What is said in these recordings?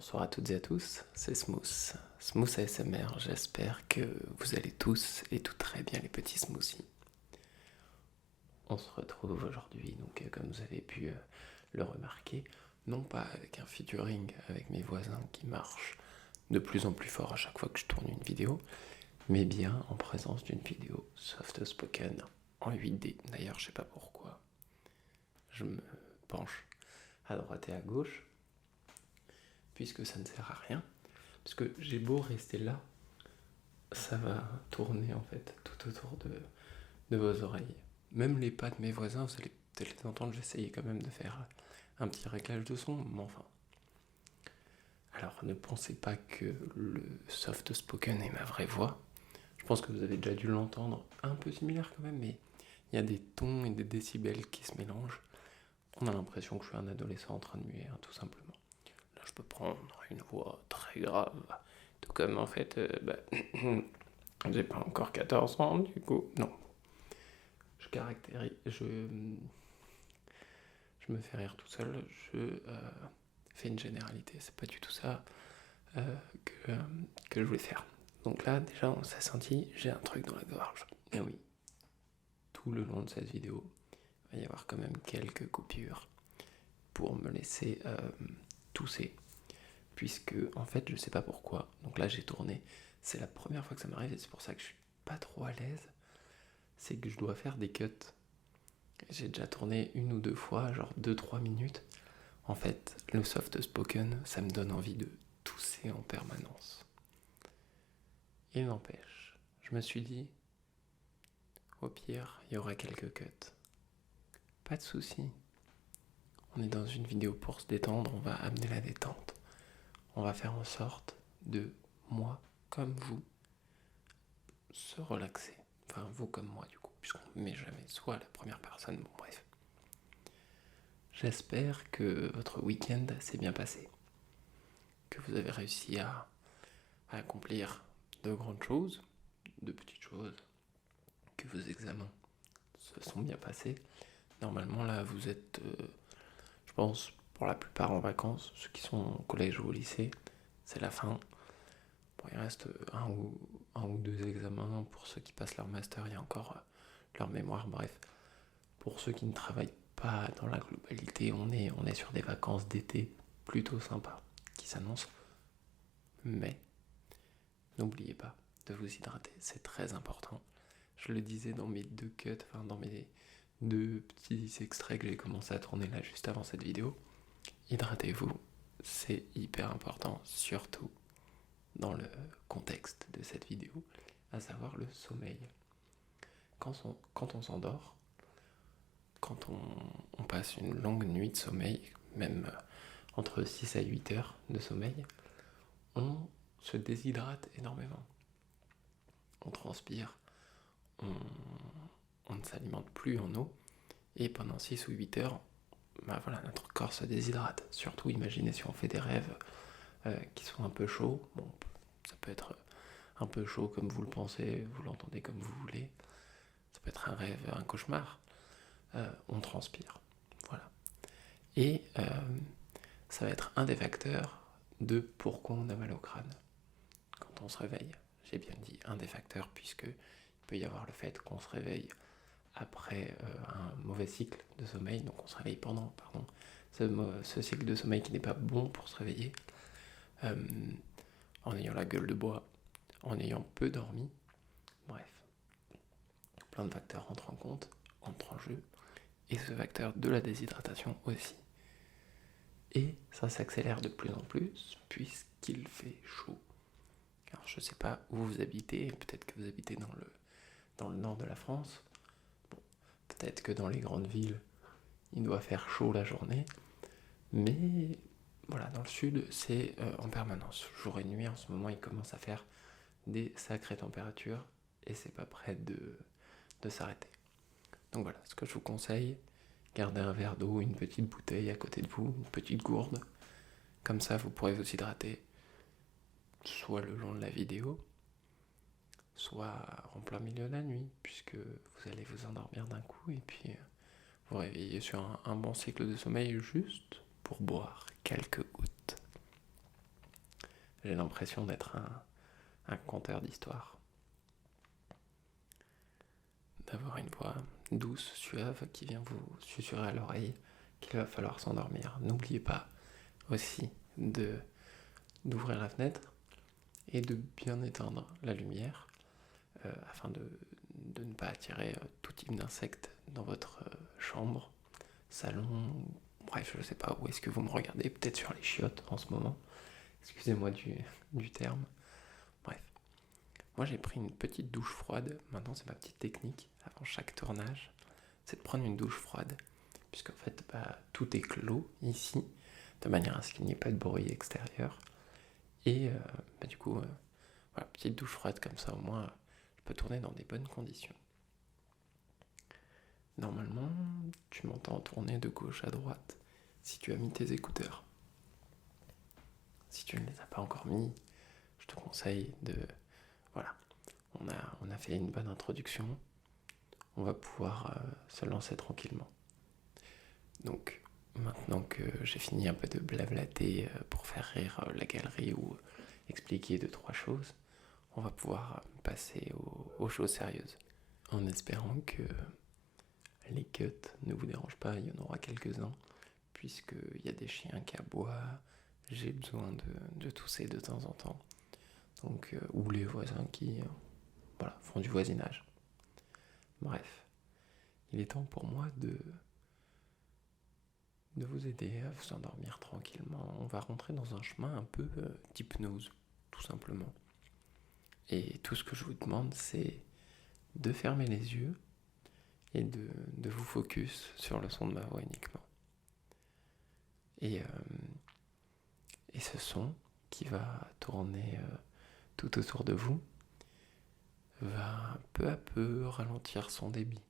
Bonsoir à toutes et à tous, c'est Smooth. Smooth ASMR, j'espère que vous allez tous et tout très bien les petits smoothies. On se retrouve aujourd'hui, donc comme vous avez pu le remarquer, non pas avec un featuring avec mes voisins qui marchent de plus en plus fort à chaque fois que je tourne une vidéo, mais bien en présence d'une vidéo soft spoken en 8D. D'ailleurs, je sais pas pourquoi, je me penche à droite et à gauche, puisque ça ne sert à rien. Parce que j'ai beau rester là, ça va tourner en fait tout autour de vos oreilles. Même les pas de mes voisins, vous allez peut-être les entendre, j'essayais quand même de faire un petit réglage de son, mais enfin. Alors ne pensez pas que le soft spoken est ma vraie voix. Je pense que vous avez déjà dû l'entendre, un peu similaire quand même, mais il y a des tons et des décibels qui se mélangent. On a l'impression que je suis un adolescent en train de muer, tout simplement. Là, je peux prendre une voix très grave, tout comme en fait, j'ai pas encore 14 ans, du coup, non. Je caractérise, je me fais rire tout seul, je fais une généralité, c'est pas du tout ça que je voulais faire. Donc là, déjà, on s'est senti, j'ai un truc dans la gorge. Et oui, tout le long de cette vidéo, il va y avoir quand même quelques coupures pour me laisser tousser. Puisque, en fait, je sais pas pourquoi. Donc là, j'ai tourné. C'est la première fois que ça m'arrive et c'est pour ça que je suis pas trop à l'aise. C'est que je dois faire des cuts. J'ai déjà tourné une ou deux fois, genre 2-3 minutes. En fait, le soft spoken, ça me donne envie de tousser en permanence. Il n'empêche, je me suis dit, au pire, il y aura quelques cuts. Pas de souci. On est dans une vidéo pour se détendre, on va amener la détente. On va faire en sorte de, moi comme vous, se relaxer. Enfin, vous comme moi, du coup, puisqu'on ne met jamais soit la première personne, bon, bref. J'espère que votre week-end s'est bien passé, que vous avez réussi à accomplir de grandes choses, de petites choses, que vos examens se sont bien passés. Normalement, là, vous êtes, je pense, pour la plupart en vacances, ceux qui sont au collège ou au lycée, c'est la fin. Bon, il reste un ou deux examens. Pour ceux qui passent leur master, il y a encore leur mémoire, bref. Pour ceux qui ne travaillent pas dans la globalité, on est sur des vacances d'été plutôt sympas qui s'annoncent. Mais n'oubliez pas de vous hydrater, c'est très important. Je le disais dans mes deux cuts, enfin dans mes deux petits extraits que j'ai commencé à tourner là juste avant cette vidéo. Hydratez-vous, c'est hyper important, surtout dans le contexte de cette vidéo, à savoir le sommeil. Quand on s'endort, quand on passe une longue nuit de sommeil, même entre 6 à 8 heures de sommeil, on se déshydrate énormément. On transpire, on ne s'alimente plus en eau, et pendant 6 ou 8 heures, voilà, notre corps se déshydrate. Surtout, imaginez si on fait des rêves qui sont un peu chauds. Bon, ça peut être un peu chaud comme vous le pensez, vous l'entendez comme vous voulez. Ça peut être un rêve, un cauchemar. On transpire. Voilà. Et ça va être un des facteurs de pourquoi on a mal au crâne quand on se réveille. J'ai bien dit un des facteurs, puisqu'il peut y avoir le fait qu'on se réveille après un mauvais cycle de sommeil, donc on se réveille pendant ce cycle de sommeil qui n'est pas bon pour se réveiller, en ayant la gueule de bois, en ayant peu dormi, bref. Plein de facteurs entrent en jeu, et ce facteur de la déshydratation aussi. Et ça s'accélère de plus en plus puisqu'il fait chaud. Alors je sais pas où vous habitez, peut-être que vous habitez dans le nord de la France. Bon, peut-être que dans les grandes villes, il doit faire chaud la journée. Mais voilà, dans le sud, c'est en permanence. Jour et nuit, en ce moment, il commence à faire des sacrées températures et c'est pas près de s'arrêter. Donc voilà, ce que je vous conseille, gardez un verre d'eau, une petite bouteille à côté de vous, une petite gourde. Comme ça, vous pourrez vous hydrater soit le long de la vidéo, soit en plein milieu de la nuit, puisque vous allez vous endormir d'un coup et puis vous réveiller sur un bon cycle de sommeil juste pour boire quelques gouttes. j'ai l'impression d'être un conteur d'histoire. D'avoir une voix douce, suave, qui vient vous susurrer à l'oreille qu'il va falloir s'endormir. N'oubliez pas aussi d'ouvrir la fenêtre et de bien éteindre la lumière afin de ne pas attirer tout type d'insectes dans votre chambre, salon, bref, je sais pas où est-ce que vous me regardez, peut-être sur les chiottes en ce moment, excusez-moi du terme. Bref, moi j'ai pris une petite douche froide, maintenant c'est ma petite technique avant chaque tournage, c'est de prendre une douche froide, puisqu'en fait tout est clos ici, de manière à ce qu'il n'y ait pas de bruit extérieur, et du coup, voilà, petite douche froide comme ça, au moins je peux tourner dans des bonnes conditions. Normalement, tu m'entends tourner de gauche à droite si tu as mis tes écouteurs. Si tu ne les as pas encore mis, je te conseille de... Voilà, on a fait une bonne introduction, on va pouvoir se lancer tranquillement. Donc, maintenant que j'ai fini un peu de blablater pour faire rire la galerie ou expliquer 2-3 choses, on va pouvoir passer aux choses sérieuses. En espérant que les cuts ne vous dérangent pas, il y en aura quelques-uns, puisqu'il y a des chiens qui aboient, j'ai besoin de tousser de temps en temps. Donc, ou les voisins qui font du voisinage. Bref, il est temps pour moi de vous aider à vous endormir tranquillement. On va rentrer dans un chemin un peu d'hypnose, tout simplement. Et tout ce que je vous demande, c'est de fermer les yeux et de vous focus sur le son de ma voix uniquement. Et ce son qui va tourner tout autour de vous va peu à peu ralentir son débit.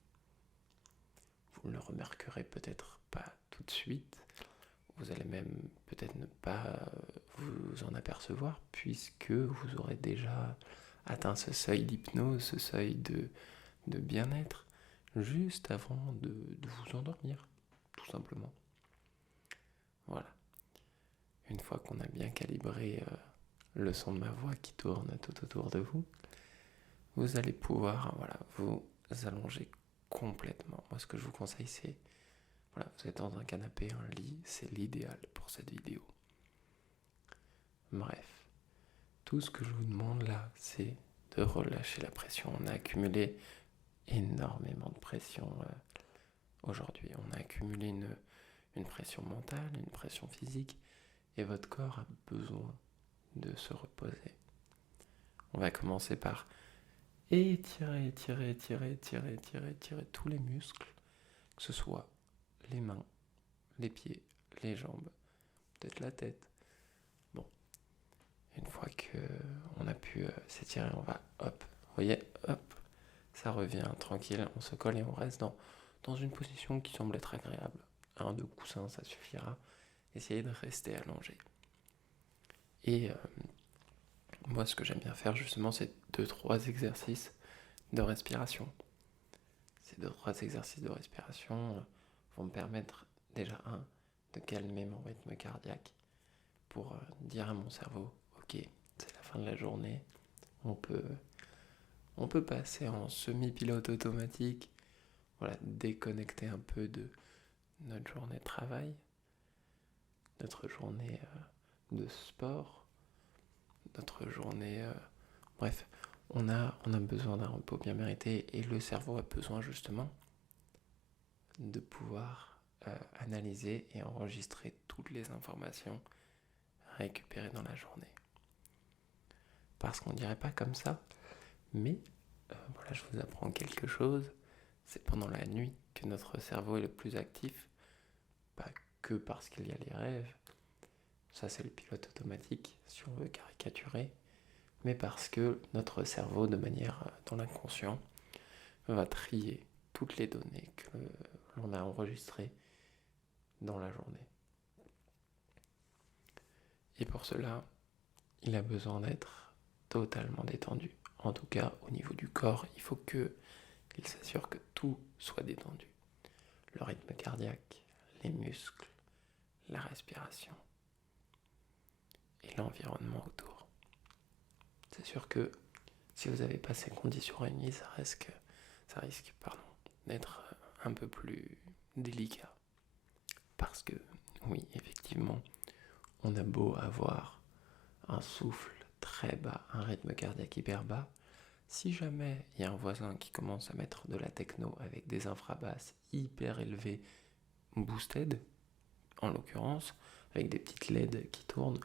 Vous ne le remarquerez peut-être pas tout de suite, vous allez même peut-être ne pas vous en apercevoir puisque vous aurez déjà atteint ce seuil d'hypnose, ce seuil de bien-être, juste avant de vous endormir, tout simplement. Voilà. Une fois qu'on a bien calibré le son de ma voix qui tourne tout autour de vous, vous allez pouvoir vous allonger complètement. Moi, ce que je vous conseille, c'est vous êtes dans un canapé, un lit, c'est l'idéal pour cette vidéo. Bref, tout ce que je vous demande là, c'est de relâcher la pression. On a accumulé énormément de pression aujourd'hui. On a accumulé une pression mentale, une pression physique, et votre corps a besoin de se reposer. On va commencer par étirer tous les muscles, que ce soit les mains, les pieds, les jambes, peut-être la tête. Bon, une fois qu'on a pu s'étirer, on va hop, vous voyez, hop, ça revient tranquille, on se colle et on reste dans une position qui semble être agréable. 1-2 coussins, ça suffira. Essayez de rester allongé. Et moi, ce que j'aime bien faire justement, c'est 2-3 exercices de respiration. Ces 2-3 exercices de respiration vont me permettre déjà de calmer mon rythme cardiaque pour dire à mon cerveau, ok, c'est la fin de la journée, on peut passer en semi-pilote automatique, déconnecter un peu de notre journée de travail, notre journée de sport, notre journée... bref, on a besoin d'un repos bien mérité et le cerveau a besoin justement de pouvoir analyser et enregistrer toutes les informations récupérées dans la journée. Parce qu'on dirait pas comme ça, mais je vous apprends quelque chose, c'est pendant la nuit que notre cerveau est le plus actif, pas que parce qu'il y a les rêves, ça c'est le pilote automatique si on veut caricaturer, mais parce que notre cerveau, de manière dans l'inconscient, va trier toutes les données que l'on a enregistrées dans la journée. Et pour cela, il a besoin d'être totalement détendu. En tout cas, au niveau du corps, il faut qu'il s'assure que tout soit détendu. Le rythme cardiaque, les muscles, la respiration et l'environnement autour. C'est sûr que si vous n'avez pas ces conditions réunies, ça risque d'être un peu plus délicat. Parce que, oui, effectivement, on a beau avoir un souffle très bas, un rythme cardiaque hyper bas, si jamais il y a un voisin qui commence à mettre de la techno avec des infrabasses hyper élevées, boosted, en l'occurrence, avec des petites LED qui tournent,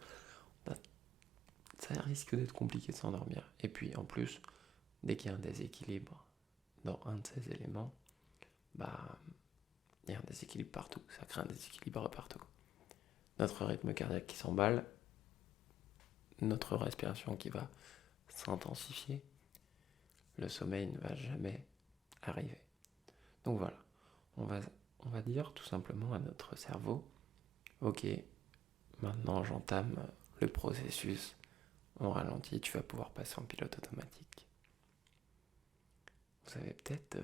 ça risque d'être compliqué de s'endormir. Et puis en plus, dès qu'il y a un déséquilibre dans un de ces éléments, il y a un déséquilibre partout, ça crée un déséquilibre partout. Notre rythme cardiaque qui s'emballe, notre respiration qui va s'intensifier, le sommeil ne va jamais arriver. Donc voilà, on va dire tout simplement à notre cerveau, ok, maintenant j'entame le processus, on ralentit, tu vas pouvoir passer en pilote automatique. Vous avez peut-être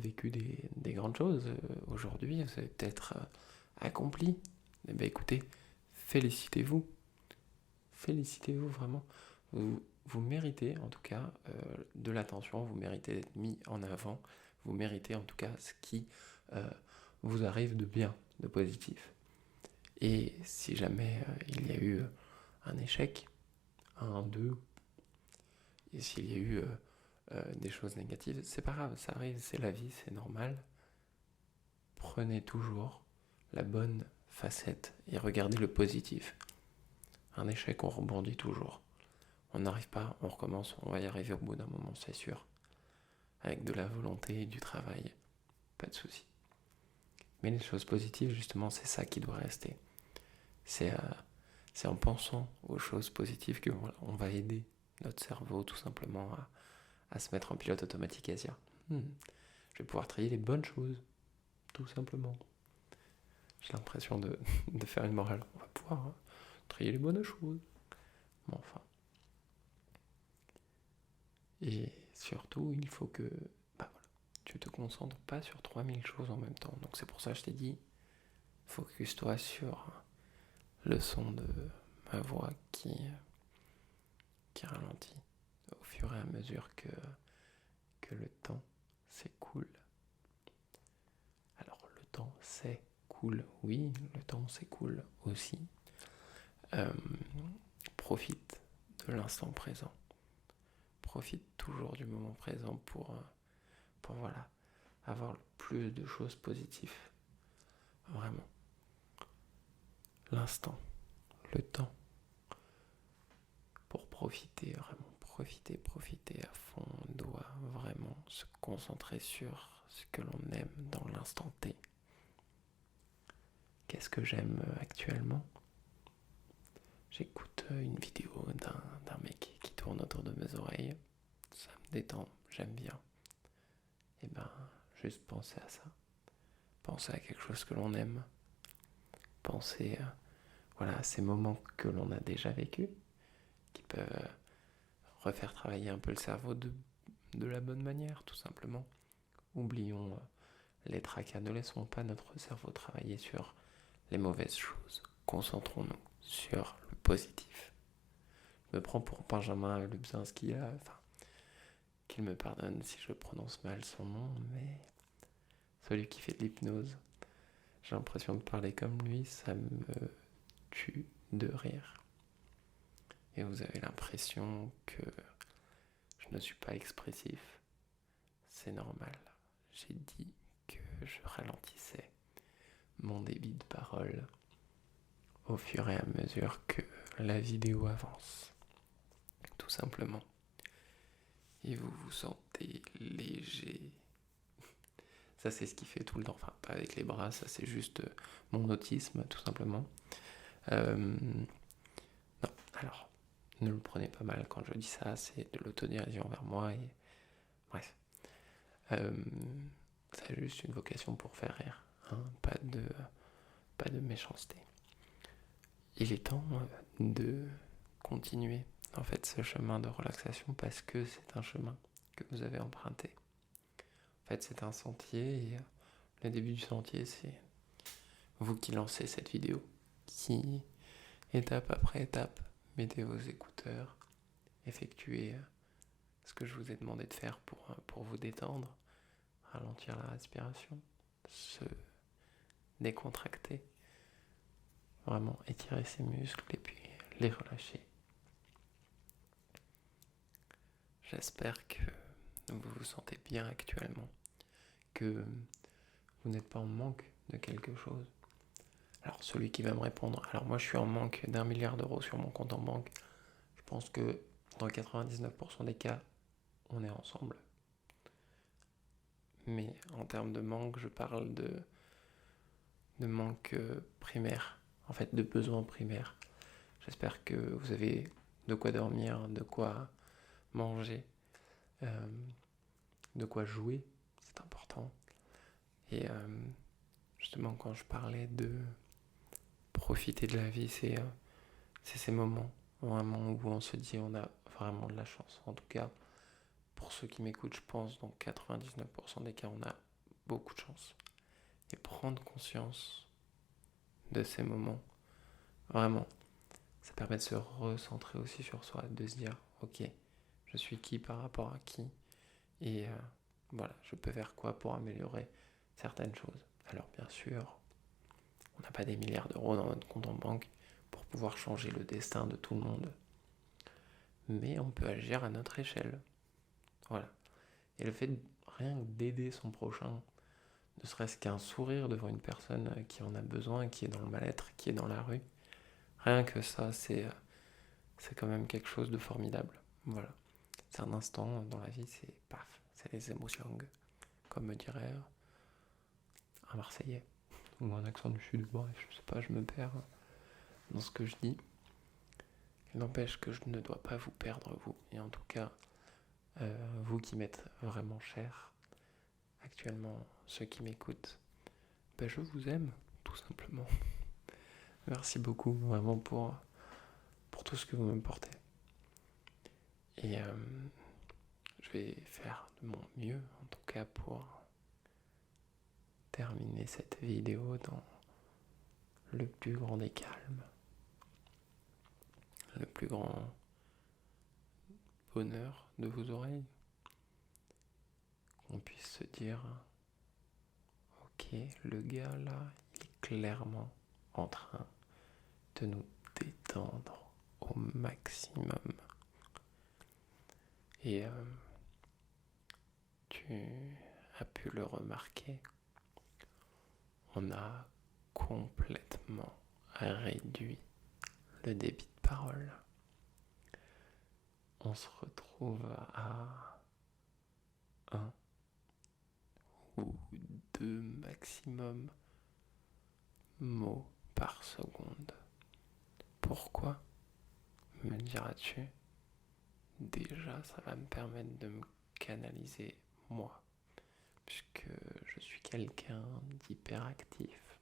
vécu des grandes choses aujourd'hui, vous avez peut-être accompli. Eh bien écoutez, félicitez-vous vraiment. Vous méritez en tout cas de l'attention, vous méritez d'être mis en avant, vous méritez en tout cas ce qui vous arrive de bien, de positif. Et si jamais il y a eu un échec, un, deux, et s'il y a eu des choses négatives, c'est pas grave, ça arrive, c'est la vie, c'est normal. Prenez toujours la bonne facette et regardez le positif. Un échec, on rebondit toujours. On n'arrive pas, on recommence, on va y arriver au bout d'un moment, c'est sûr. Avec de la volonté et du travail, pas de souci. Mais les choses positives, justement, c'est ça qui doit rester. C'est en pensant aux choses positives qu'on va aider notre cerveau tout simplement à se mettre en pilote automatique et à se dire je vais pouvoir trier les bonnes choses, tout simplement. J'ai l'impression de faire une morale. On va pouvoir trier les bonnes choses. Mais enfin. Et surtout, il faut que tu te concentres pas sur 3000 choses en même temps. Donc c'est pour ça que je t'ai dit, focus-toi sur le son de ma voix qui ralentit au fur et à mesure que le temps s'écoule. Alors le temps s'écoule, oui, le temps s'écoule aussi. Profite de l'instant présent. Profite toujours du moment présent pour voilà, avoir le plus de choses positives. Vraiment. L'instant, le temps, pour profiter, vraiment profiter à fond. On doit vraiment se concentrer sur ce que l'on aime dans l'instant T. Qu'est-ce que j'aime actuellement ? J'écoute une vidéo d'un mec qui tourne autour de mes oreilles. Ça me détend, j'aime bien. Et juste penser à ça. Penser à quelque chose que l'on aime. Penser à ces moments que l'on a déjà vécus, qui peuvent refaire travailler un peu le cerveau de la bonne manière, tout simplement. Oublions les tracas, ne laissons pas notre cerveau travailler sur les mauvaises choses. Concentrons-nous sur le positif. Je me prends pour Benjamin Lubzinski, qu'il me pardonne si je prononce mal son nom, mais celui qui fait de l'hypnose, j'ai l'impression de parler comme lui, ça me tue de rire. Et vous avez l'impression que je ne suis pas expressif. C'est normal. J'ai dit que je ralentissais mon débit de parole au fur et à mesure que la vidéo avance. Tout simplement. Et vous vous sentez léger. Ça, c'est ce qui fait tout le temps. Enfin, pas avec les bras, ça c'est juste mon autisme, tout simplement. Non, alors, ne le prenez pas mal quand je dis ça, c'est de l'autodérision envers moi et... Bref. C'est juste une vocation pour faire rire, hein, pas de méchanceté. Il est temps de continuer en fait ce chemin de relaxation parce que c'est un chemin que vous avez emprunté. En fait, c'est un sentier et le début du sentier, c'est vous qui lancez cette vidéo, qui, étape après étape, mettez vos écouteurs, effectuez ce que je vous ai demandé de faire pour vous détendre, ralentir la respiration, se décontracter, vraiment étirer ses muscles et puis les relâcher. J'espère que vous vous sentez bien actuellement, que vous n'êtes pas en manque de quelque chose. Alors celui qui va me répondre, alors moi je suis en manque d'1 milliard d'euros sur mon compte en banque, je pense que dans 99% des cas, on est ensemble. Mais en termes de manque, je parle de manque primaire, en fait de besoins primaires. J'espère que vous avez de quoi dormir, de quoi manger, de quoi jouer, c'est important. Et justement, quand je parlais de profiter de la vie, c'est ces moments vraiment où on se dit on a vraiment de la chance. En tout cas, pour ceux qui m'écoutent, je pense dans 99% des cas, on a beaucoup de chance. Et prendre conscience de ces moments, vraiment, ça permet de se recentrer aussi sur soi, de se dire, ok, je suis qui par rapport à qui, et voilà, je peux faire quoi pour améliorer certaines choses. Alors bien sûr, on n'a pas des milliards d'euros dans notre compte en banque pour pouvoir changer le destin de tout le monde, mais on peut agir à notre échelle. Voilà. Et le fait rien que d'aider son prochain, ne serait-ce qu'un sourire devant une personne qui en a besoin, qui est dans le mal-être, qui est dans la rue, rien que ça, c'est quand même quelque chose de formidable. Voilà. C'est un instant dans la vie, c'est paf, c'est les émotions, comme me dirait un Marseillais, ou un accent du Sud, bref, je sais pas, je me perds dans ce que je dis. Il n'empêche que je ne dois pas vous perdre, vous. Et en tout cas, vous qui m'êtes vraiment cher, actuellement, ceux qui m'écoutent, ben je vous aime, tout simplement. Merci beaucoup, vraiment, pour tout ce que vous me portez. Et je vais faire de mon mieux, en tout cas, pour terminer cette vidéo dans le plus grand des calmes, le plus grand bonheur de vos oreilles. Qu'on puisse se dire, ok, le gars là, il est clairement en train de nous détendre au maximum. Et tu as pu le remarquer, on a complètement réduit le débit de parole. On se retrouve à 1 ou 2 maximum mots par seconde. Pourquoi, me diras-tu? Déjà, ça va me permettre de me canaliser moi, puisque je suis quelqu'un d'hyperactif,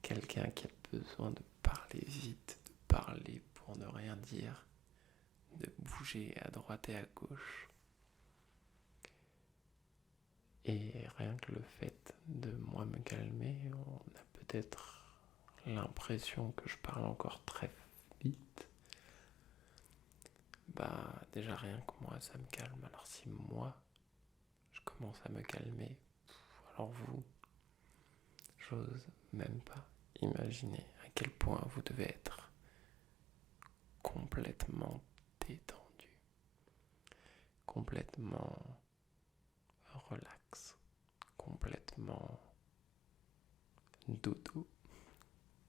quelqu'un qui a besoin de parler vite, de parler pour ne rien dire, de bouger à droite et à gauche. Et rien que le fait de moi me calmer, on a peut-être l'impression que je parle encore très vite. Bah déjà rien que moi ça me calme. Alors si moi je commence à me calmer, alors vous, j'ose même pas imaginer à quel point vous devez être complètement détendu, complètement relax, complètement doudou,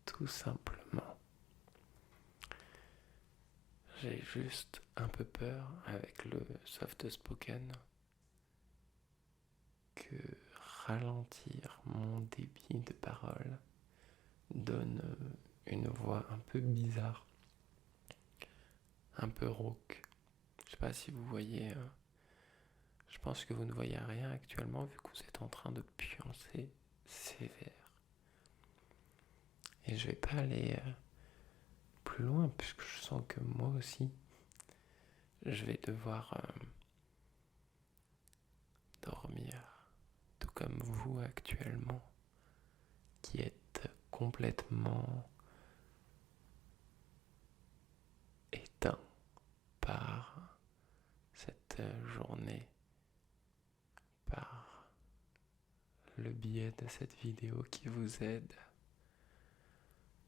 tout simplement. J'ai juste un peu peur avec le soft spoken que ralentir mon débit de parole donne une voix un peu bizarre, un peu rauque. Je sais pas si vous voyez, je pense que vous ne voyez rien actuellement vu que vous êtes en train de pioncer sévère. Et je vais pas aller plus loin puisque je sens que moi aussi, je vais devoir dormir, tout comme vous actuellement, qui êtes complètement petite journée par le biais de cette vidéo qui vous aide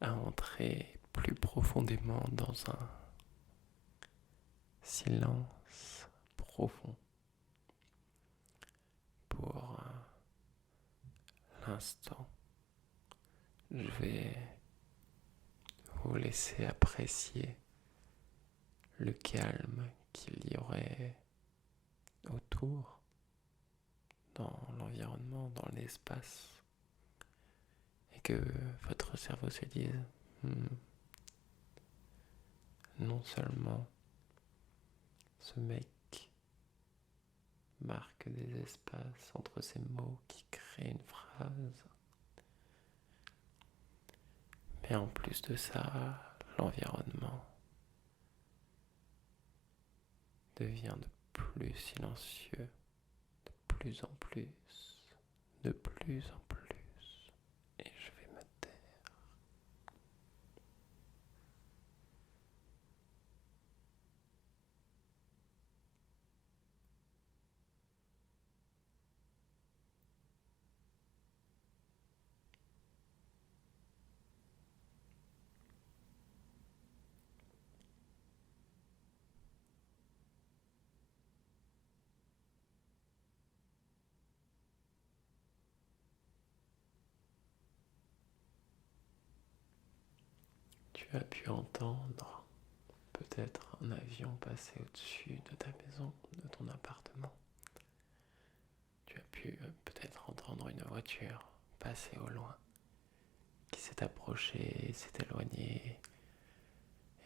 à entrer plus profondément dans un silence profond. Pour l'instant, je vais vous laisser apprécier le calme qu'il y aurait autour, dans l'environnement, dans l'espace, et que votre cerveau se dise non seulement ce mec marque des espaces entre ces mots qui créent une phrase, mais en plus de ça, l'environnement devient de plus silencieux, de plus en plus, de plus en plus, et je vais me taire. Tu as pu entendre peut-être un avion passer au-dessus de ta maison, de ton appartement. Tu as pu peut-être entendre une voiture passer au loin, qui s'est approchée, s'est éloignée,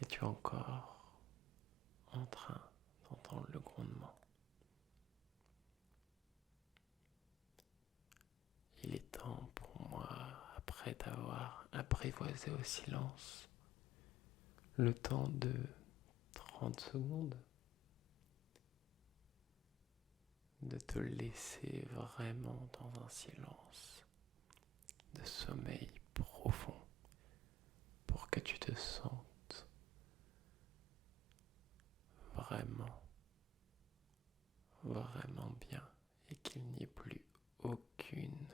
et tu es encore en train d'entendre le grondement. Il est temps pour moi, après t'avoir apprivoisé au silence, le temps de 30 secondes, de te laisser vraiment dans un silence de sommeil profond pour que tu te sentes vraiment, vraiment bien et qu'il n'y ait plus aucune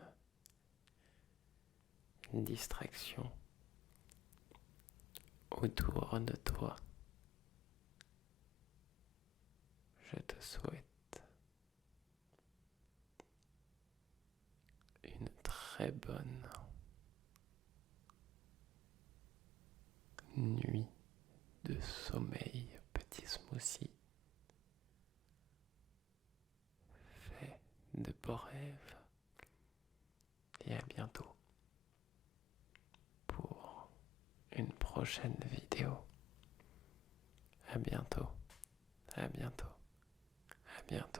distraction autour de toi. Je te souhaite une très bonne nuit de sommeil, petit smoothie. Fais de beaux rêves et à bientôt pour une prochaine vidéo. À bientôt, à bientôt, à bientôt.